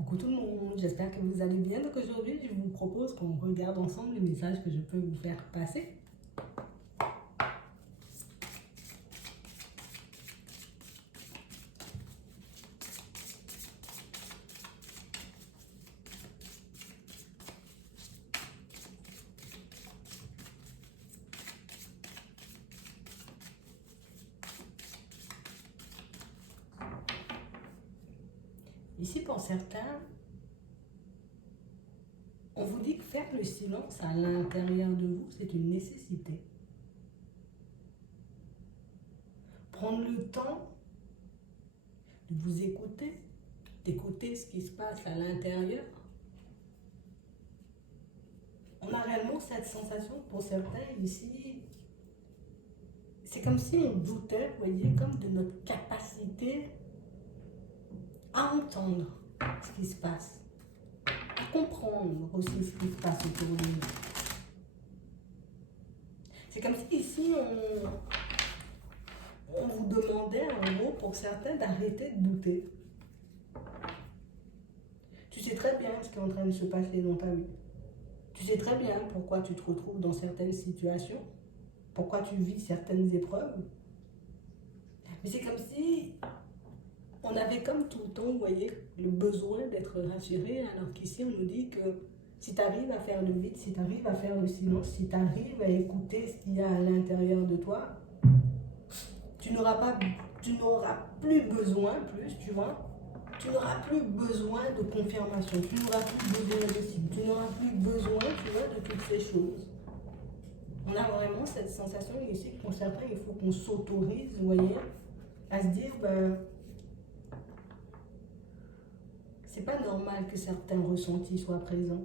Coucou tout le monde, j'espère que vous allez bien. Donc aujourd'hui, je vous propose qu'on regarde ensemble les messages que je peux vous faire passer. Ici, pour certains, on vous dit que faire le silence à l'intérieur de vous, c'est une nécessité. Prendre le temps de vous écouter, d'écouter ce qui se passe à l'intérieur. On a réellement cette sensation pour certains ici. C'est comme si on doutait, vous voyez, comme de notre capacité à entendre ce qui se passe, à comprendre aussi ce qui se passe autour de nous. C'est comme si ici on vous demandait en gros pour certains d'arrêter de douter. Tu sais très bien ce qui est en train de se passer dans ta vie. Tu sais très bien pourquoi tu te retrouves dans certaines situations, pourquoi tu vis certaines épreuves. Mais c'est comme si on avait comme tout le temps, vous voyez, le besoin d'être rassuré, alors qu'ici on nous dit que si tu arrives à faire le vide, si tu arrives à faire le silence, si tu arrives à écouter ce qu'il y a à l'intérieur de toi, tu n'auras plus besoin, tu vois, tu n'auras plus besoin de confirmation, tu n'auras plus besoin de cible, tu n'auras plus besoin, tu vois, de toutes ces choses. On a vraiment cette sensation ici que pour certains, il faut qu'on s'autorise, vous voyez, à se dire, c'est pas normal que certains ressentis soient présents.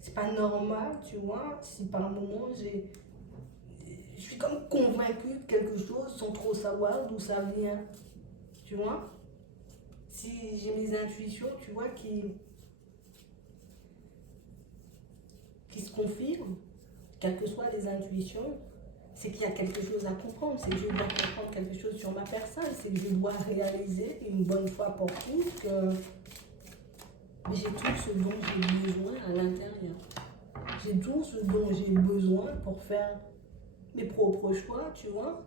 C'est pas normal, tu vois, si par moment je suis comme convaincue de quelque chose sans trop savoir d'où ça vient. Tu vois? Si j'ai mes intuitions, tu vois, qui se confirment, quelles que soient les intuitions, c'est qu'il y a quelque chose à comprendre, c'est que je dois comprendre quelque chose sur ma personne, c'est que je dois réaliser une bonne fois pour toutes que j'ai tout ce dont j'ai besoin à l'intérieur. J'ai tout ce dont j'ai besoin pour faire mes propres choix, tu vois,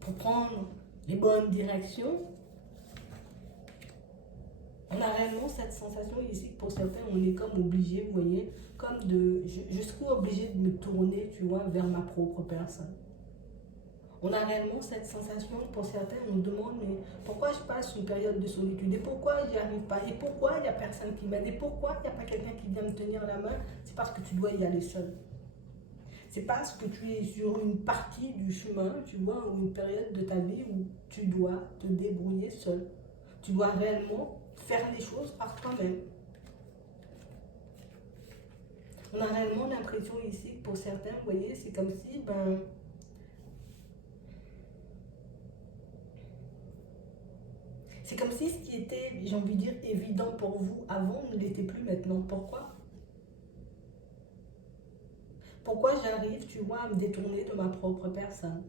pour prendre les bonnes directions. On a réellement cette sensation ici que pour certains, on est comme obligé, vous voyez, comme je suis obligé de me tourner, tu vois, vers ma propre personne. On a réellement cette sensation, pour certains, on nous demande, mais pourquoi je passe une période de solitude? Et pourquoi j'y arrive pas? Et pourquoi il n'y a personne qui m'aide? Et pourquoi il n'y a pas quelqu'un qui vient me tenir la main? C'est parce que tu dois y aller seul. C'est parce que tu es sur une partie du chemin, tu vois, ou une période de ta vie où tu dois te débrouiller seul. Tu dois réellement faire les choses par toi-même. On a réellement l'impression ici que pour certains, vous voyez, c'est comme si, c'est comme si ce qui était, j'ai envie de dire, évident pour vous avant ne l'était plus maintenant. Pourquoi? Pourquoi j'arrive, tu vois, à me détourner de ma propre personne?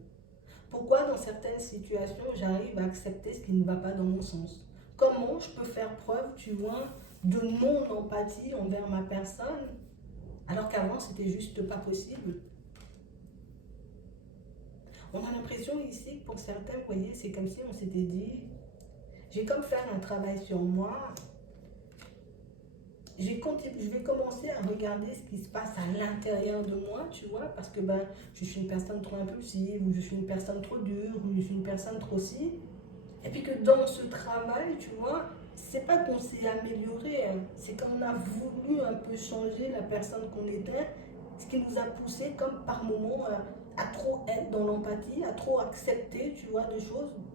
Pourquoi dans certaines situations, j'arrive à accepter ce qui ne va pas dans mon sens? Comment je peux faire preuve, tu vois, de non-empathie envers ma personne, alors qu'avant, c'était juste pas possible? On a l'impression ici que pour certains, vous voyez, c'est comme si on s'était dit, j'ai comme faire un travail sur moi, je vais commencer à regarder ce qui se passe à l'intérieur de moi, tu vois, parce que je suis une personne trop impulsive, ou je suis une personne trop dure, ou je suis une personne trop si. Et puis que dans ce travail, tu vois, c'est pas qu'on s'est amélioré, hein, c'est qu'on a voulu un peu changer la personne qu'on était, ce qui nous a poussé comme par moments à trop être dans l'empathie, à trop accepter, tu vois,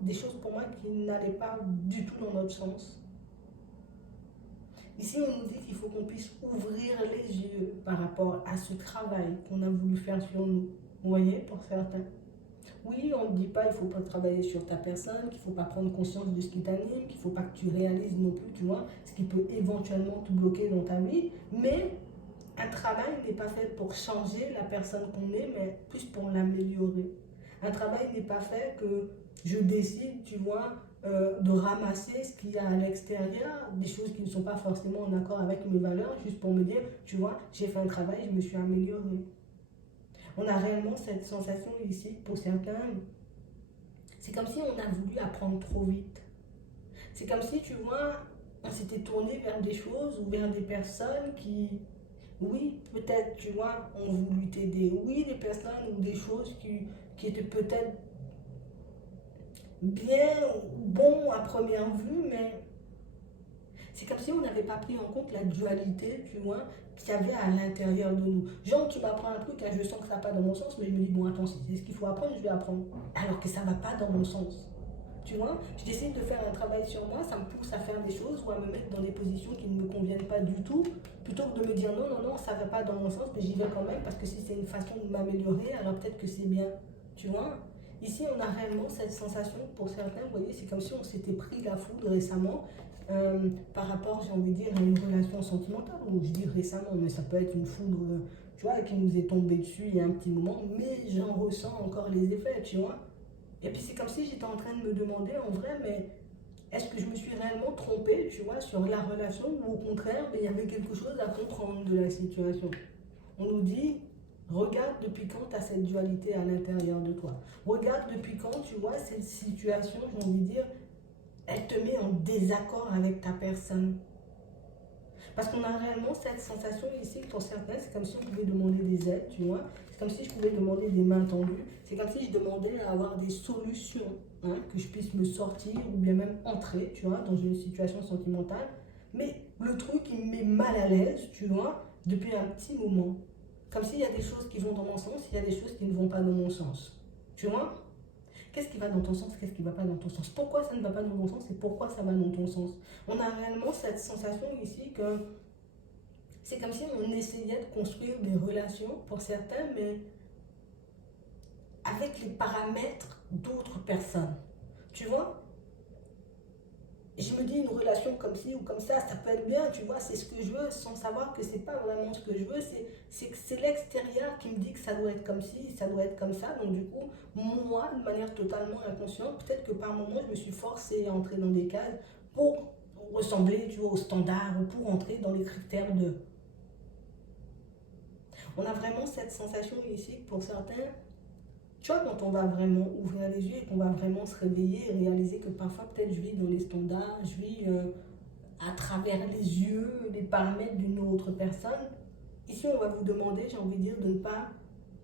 des choses pour moi qui n'allaient pas du tout dans notre sens. Ici, on nous dit qu'il faut qu'on puisse ouvrir les yeux par rapport à ce travail qu'on a voulu faire sur nous. Vous voyez, pour certains. Oui, on ne dit pas qu'il ne faut pas travailler sur ta personne, qu'il ne faut pas prendre conscience de ce qui t'anime, qu'il ne faut pas que tu réalises non plus, tu vois, ce qui peut éventuellement te bloquer dans ta vie. Mais un travail n'est pas fait pour changer la personne qu'on est, mais plus pour l'améliorer. Un travail n'est pas fait que je décide, tu vois, de ramasser ce qu'il y a à l'extérieur, des choses qui ne sont pas forcément en accord avec mes valeurs, juste pour me dire, tu vois, j'ai fait un travail, je me suis améliorée. On a réellement cette sensation ici, pour certains, c'est comme si on a voulu apprendre trop vite. C'est comme si, tu vois, on s'était tourné vers des choses ou vers des personnes qui, oui, peut-être, tu vois, ont voulu t'aider. Oui, des personnes ou des choses qui étaient peut-être bien ou bon à première vue, mais c'est comme si on n'avait pas pris en compte la dualité, tu vois, qu'il y avait à l'intérieur de nous. Genre, tu m'apprends un truc, hein, je sens que ça va pas dans mon sens, mais je me dis, bon, attends, c'est ce qu'il faut apprendre, je vais apprendre. Alors que ça va pas dans mon sens. Tu vois, je décide de faire un travail sur moi, ça me pousse à faire des choses ou à me mettre dans des positions qui ne me conviennent pas du tout, plutôt que de me dire non, non, non, ça va pas dans mon sens, mais j'y vais quand même parce que si c'est une façon de m'améliorer, alors peut-être que c'est bien. Tu vois, ici on a réellement cette sensation, pour certains, vous voyez, c'est comme si on s'était pris la foudre récemment par rapport, j'ai envie de dire, à une relation sentimentale, ou je dis récemment, mais ça peut être une foudre, tu vois, qui nous est tombée dessus il y a un petit moment, mais j'en ressens encore les effets, tu vois. Et puis c'est comme si j'étais en train de me demander en vrai, mais est-ce que je me suis réellement trompée, tu vois, sur la relation ou au contraire, mais il y avait quelque chose à comprendre de la situation. On nous dit, regarde depuis quand tu as cette dualité à l'intérieur de toi. Regarde depuis quand, tu vois, cette situation, j'ai envie de dire, elle te met en désaccord avec ta personne. Parce qu'on a réellement cette sensation ici que pour certains, c'est comme si on pouvait demander des aides, tu vois. C'est comme si je pouvais demander des mains tendues. C'est comme si je demandais à avoir des solutions, hein, que je puisse me sortir ou bien même entrer, tu vois, dans une situation sentimentale. Mais le truc, il me met mal à l'aise, tu vois, depuis un petit moment. Comme s'il y a des choses qui vont dans mon sens, il y a des choses qui ne vont pas dans mon sens. Tu vois? Qu'est-ce qui va dans ton sens, qu'est-ce qui ne va pas dans ton sens? Pourquoi ça ne va pas dans ton sens et pourquoi ça va dans ton sens? On a réellement cette sensation ici que c'est comme si on essayait de construire des relations pour certains, mais avec les paramètres d'autres personnes. Tu vois? Je me dis une relation comme ci ou comme ça peut être bien, tu vois, c'est ce que je veux, sans savoir que c'est pas vraiment ce que je veux, c'est l'extérieur qui me dit que ça doit être comme ci, ça doit être comme ça. Donc du coup, moi, de manière totalement inconsciente, peut-être que par moment, je me suis forcée à entrer dans des cases pour ressembler, tu vois, aux standards, ou pour entrer dans les critères de... On a vraiment cette sensation ici que pour certains, tu vois, quand on va vraiment ouvrir les yeux et qu'on va vraiment se réveiller et réaliser que parfois, peut-être, je vis dans les standards, je vis à travers les yeux, les paramètres d'une autre personne. Ici, on va vous demander, j'ai envie de dire, de ne pas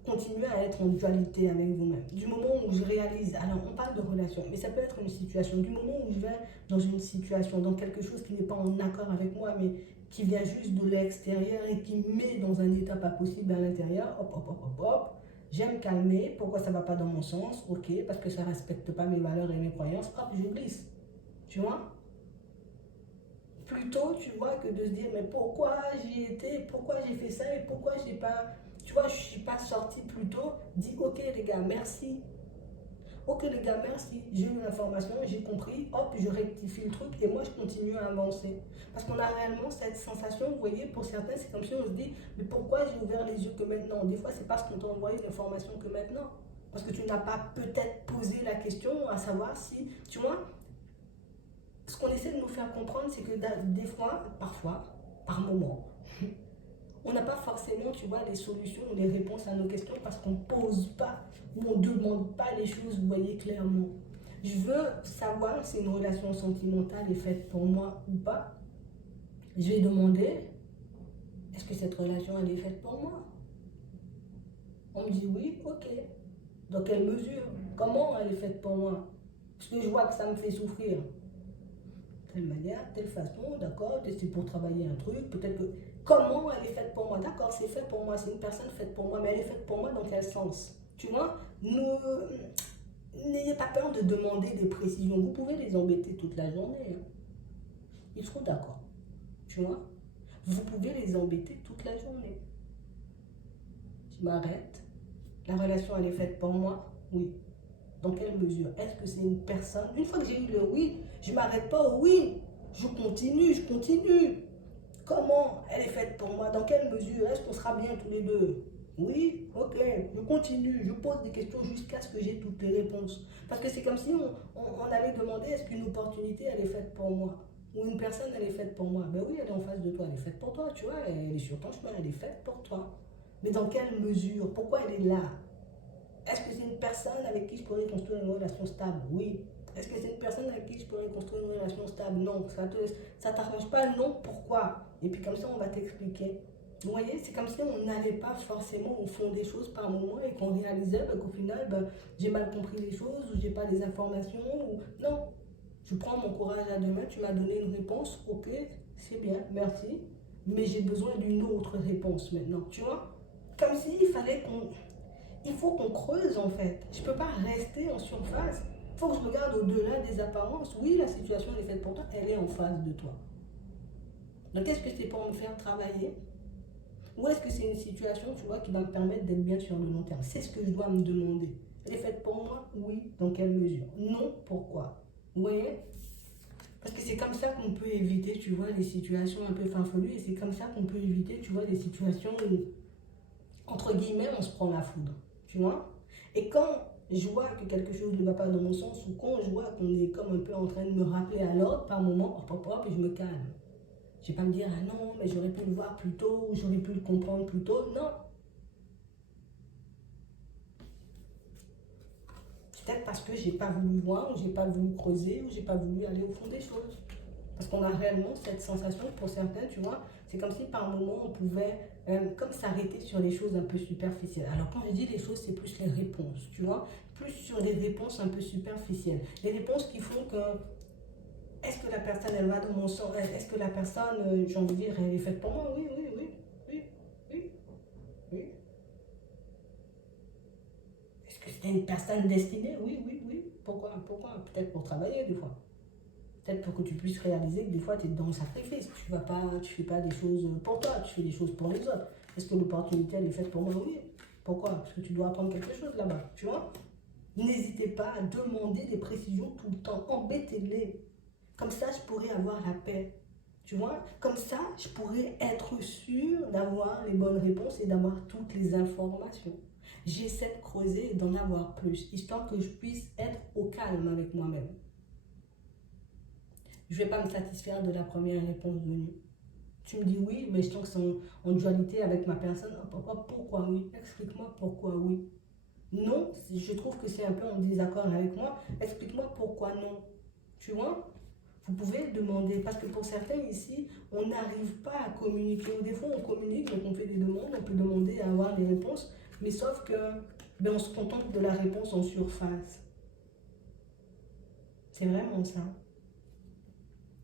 continuer à être en dualité avec vous-même. Du moment où je réalise, alors on parle de relation, mais ça peut être une situation. Du moment où je vais dans une situation, dans quelque chose qui n'est pas en accord avec moi, mais qui vient juste de l'extérieur et qui me met dans un état pas possible à l'intérieur, hop, hop, hop, hop, hop, j'aime calmer. Pourquoi ça ne va pas dans mon sens? Ok, parce que ça ne respecte pas mes valeurs et mes croyances, hop, je glisse. Tu vois? Plutôt, tu vois, que de se dire, mais pourquoi j'y étais, pourquoi j'ai fait ça et pourquoi j'ai pas, tu vois, je suis pas sortie plus tôt. Dis, ok les gars, merci. Ok les gars, merci. J'ai eu l'information, j'ai compris, hop, je rectifie le truc et moi je continue à avancer. Parce qu'on a réellement cette sensation, vous voyez, pour certains, c'est comme si on se dit, mais pourquoi j'ai ouvert les yeux que maintenant? Des fois, c'est parce qu'on t'a envoyé l'information que maintenant. Parce que tu n'as pas peut-être posé la question à savoir si, tu vois, ce qu'on essaie de nous faire comprendre, c'est que des fois, parfois, par moment, on n'a pas forcément, tu vois, les solutions ou les réponses à nos questions parce qu'on ne pose pas ou on ne demande pas les choses, vous voyez clairement. Je veux savoir si une relation sentimentale est faite pour moi ou pas. Je vais demander, est-ce que cette relation, elle est faite pour moi? On me dit oui, ok. Dans quelle mesure? Comment elle est faite pour moi? Parce que je vois que ça me fait souffrir. Telle manière, telle façon, d'accord, c'est pour travailler un truc, peut-être que... Comment elle est faite pour moi? D'accord, c'est fait pour moi, c'est une personne faite pour moi, mais elle est faite pour moi dans quel sens? Tu vois, n'ayez pas peur de demander des précisions, vous pouvez les embêter toute la journée. Hein. Ils seront d'accord, tu vois. Vous pouvez les embêter toute la journée. Je m'arrête, la relation elle est faite pour moi? Oui. Dans quelle mesure? Est-ce que c'est une personne? Une fois que j'ai eu le oui, je ne m'arrête pas au oui. Je continue, je continue. Comment elle est faite pour moi? Dans quelle mesure? Est-ce qu'on sera bien tous les deux? Oui, ok, je continue, je pose des questions jusqu'à ce que j'ai toutes les réponses. Parce que c'est comme si on avait demandé est-ce qu'une opportunité elle est faite pour moi ou une personne elle est faite pour moi. Ben oui, elle est en face de toi, elle est faite pour toi, tu vois, elle est sur ton chemin, elle est faite pour toi. Mais dans quelle mesure? Pourquoi elle est là? Est-ce que c'est une personne avec qui je pourrais construire une relation stable? Oui. Est-ce que c'est une personne avec qui je pourrais construire une relation stable? Non. Ça t'arrange pas? Non. Pourquoi? Et puis comme ça, on va t'expliquer. Vous voyez, c'est comme si on n'allait pas forcément au fond des choses par moment et qu'on réalisait qu'au final, j'ai mal compris les choses ou j'ai pas les informations. Non. Je prends mon courage à deux mains, tu m'as donné une réponse, ok, c'est bien, merci. Mais j'ai besoin d'une autre réponse maintenant, tu vois? Comme s'il fallait qu'on il faut qu'on creuse en fait. Je ne peux pas rester en surface. Il faut que je regarde au-delà des apparences. Oui, la situation est faite pour toi, elle est en face de toi. Donc est-ce que c'est pour me faire travailler? Ou est-ce que c'est une situation, tu vois, qui va me permettre d'être bien sur le long terme? C'est ce que je dois me demander. Elle est faite pour moi? Oui. Dans quelle mesure? Non. Pourquoi? Vous voyez? Parce que c'est comme ça qu'on peut éviter, tu vois, les situations un peu farfelues. Et c'est comme ça qu'on peut éviter, tu vois, les situations où, entre guillemets, on se prend la foudre. Tu vois? Et quand je vois que quelque chose ne va pas dans mon sens, ou quand je vois qu'on est comme un peu en train de me rappeler à l'ordre par moment, hop, hop, hop, et je me calme. Je ne vais pas me dire, ah non, mais j'aurais pu le voir plus tôt, ou j'aurais pu le comprendre plus tôt. Non. Peut-être parce que j'ai pas voulu voir, ou j'ai pas voulu creuser, ou j'ai pas voulu aller au fond des choses. Parce qu'on a réellement cette sensation, pour certains, tu vois, c'est comme si par moment on pouvait comme s'arrêter sur les choses un peu superficielles. Alors quand je dis les choses, c'est plus les réponses, tu vois, plus sur des réponses un peu superficielles. Les réponses qui font que, est-ce que la personne, elle va dans mon sens? Est-ce que la personne, j'ai envie de dire, elle est faite pour moi? Oui, oui, oui, oui, oui, oui. Est-ce que c'était une personne destinée? Oui, oui, oui. Pourquoi? Pourquoi? Peut-être pour travailler des fois. Peut-être pour que tu puisses réaliser que des fois tu es dans le sacrifice. Tu fais pas des choses pour toi, tu fais des choses pour les autres. Est-ce que l'opportunité elle est faite pour moi? Oui. Pourquoi? Parce que tu dois apprendre quelque chose là-bas, tu vois. N'hésitez pas à demander des précisions tout le temps. Embêtez-les. Comme ça, je pourrais avoir la paix. Tu vois? Comme ça, je pourrais être sûr d'avoir les bonnes réponses et d'avoir toutes les informations. J'essaie de creuser et d'en avoir plus, histoire que je puisse être au calme avec moi-même. Je ne vais pas me satisfaire de la première réponse venue. Tu me dis oui, mais je sens que c'est en dualité avec ma personne. Pourquoi oui? Explique-moi pourquoi oui. Non, je trouve que c'est un peu en désaccord avec moi. Explique-moi pourquoi non. Tu vois? Vous pouvez le demander, parce que pour certains ici, on n'arrive pas à communiquer. Des fois, on communique, donc on fait des demandes, on peut demander à avoir des réponses, mais sauf que on se contente de la réponse en surface. C'est vraiment ça.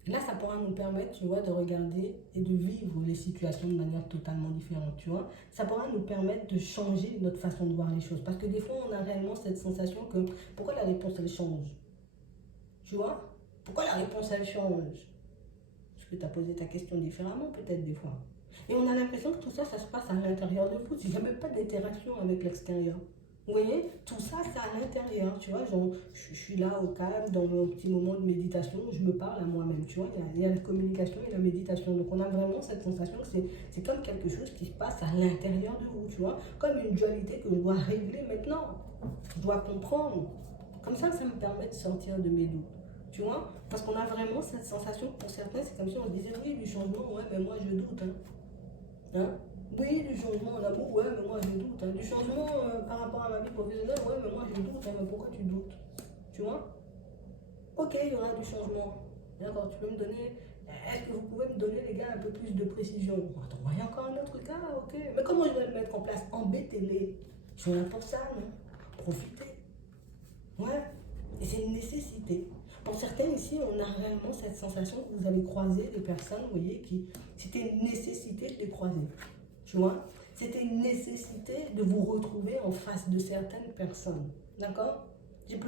Là, ça pourra nous permettre, tu vois, de regarder et de vivre les situations de manière totalement différente, tu vois. Ça pourra nous permettre de changer notre façon de voir les choses. Parce que des fois, on a réellement cette sensation que, pourquoi la réponse, elle change? Tu vois? Pourquoi la réponse, elle change? Parce que tu as posé ta question différemment, peut-être, des fois. Et on a l'impression que tout ça, ça se passe à l'intérieur de vous. Il n'y a même pas d'interaction avec l'extérieur. Vous voyez, tout ça, c'est à l'intérieur, tu vois, genre, je suis là au calme, dans mon petit moment de méditation, je me parle à moi-même, tu vois, il y a la communication et la méditation, donc on a vraiment cette sensation que c'est comme quelque chose qui se passe à l'intérieur de vous, tu vois, comme une dualité que je dois régler maintenant, je dois comprendre, comme ça me permet de sortir de mes doutes, tu vois, parce qu'on a vraiment cette sensation, pour certains, c'est comme si on se disait, oui, du changement, ouais, mais moi je doute, hein. Oui, du changement en amour, ouais, mais moi je doute. Hein. Du changement par rapport à ma vie professionnelle, ouais, mais moi je doute. Hein. Mais pourquoi tu doutes? Tu vois? Ok, il y aura du changement. D'accord, tu peux me donner. Est-ce que vous pouvez me donner, les gars, un peu plus de précision? Attends, il y a encore un autre cas, ok. Mais comment je vais le mettre en place? Embêtez-les. Ils sont là pour ça, non? Profitez. Ouais. Et c'est une nécessité. Pour certains ici, on a réellement cette sensation que vous allez croiser des personnes, vous voyez, qui. C'était une nécessité de les croiser. Tu vois, c'était une nécessité de vous retrouver en face de certaines personnes. D'accord? J'ai pu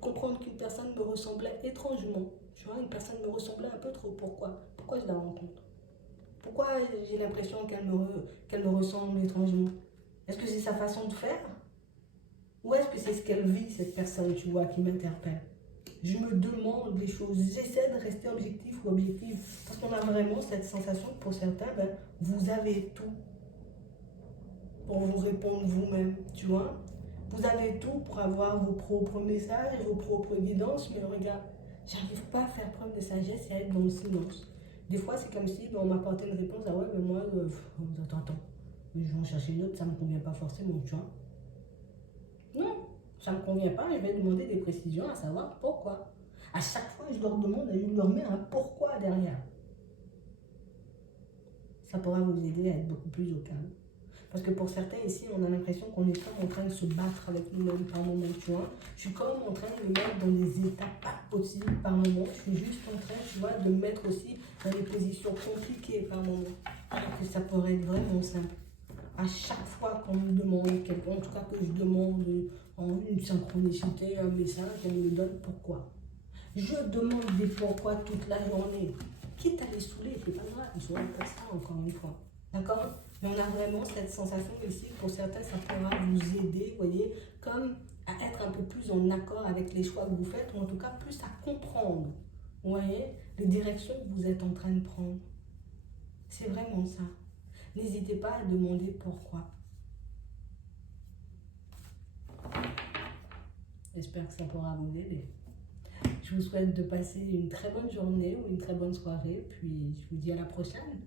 comprendre qu'une personne me ressemblait étrangement. Tu vois, une personne me ressemblait un peu trop. Pourquoi? Pourquoi je la rencontre? Pourquoi j'ai l'impression qu'elle me ressemble étrangement? Est-ce que c'est sa façon de faire? Ou est-ce que c'est ce qu'elle vit, cette personne, tu vois, qui m'interpelle? Je me demande les choses. J'essaie de rester objectif ou objectif. Parce qu'on a vraiment cette sensation que pour certains, vous avez tout. pour vous répondre vous-même, tu vois. Vous avez tout pour avoir vos propres messages, vos propres guidances, mais regarde, j'arrive pas à faire preuve de sagesse et à être dans le silence. Des fois, c'est comme si on m'apportait une réponse, ah ouais, mais moi, attends, mais je vais en chercher une autre, ça me convient pas forcément, tu vois. Non, ça me convient pas, je vais demander des précisions à savoir pourquoi. À chaque fois, je leur demande, je leur mets un pourquoi derrière. Ça pourra vous aider à être beaucoup plus au calme. Parce que pour certains ici, on a l'impression qu'on est comme en train de se battre avec nous-mêmes par moment, tu vois. Je suis comme en train de me mettre dans des états pas possibles par moment. Je suis juste en train, tu vois, de me mettre aussi dans des positions compliquées par moment. Alors que ça pourrait être vraiment simple. À chaque fois qu'on me demande quelque chose, en tout cas que je demande en une synchronicité, un message, elle me donne pourquoi. Je demande des pourquoi toute la journée. Quitte à les saouler, c'est pas grave, ils sont là pour ça encore une fois. D'accord? Mais on a vraiment cette sensation ici, pour certains, ça pourra vous aider, vous voyez, comme à être un peu plus en accord avec les choix que vous faites, ou en tout cas plus à comprendre, vous voyez, les directions que vous êtes en train de prendre. C'est vraiment ça. N'hésitez pas à demander pourquoi. J'espère que ça pourra vous aider. Je vous souhaite de passer une très bonne journée ou une très bonne soirée, puis je vous dis à la prochaine.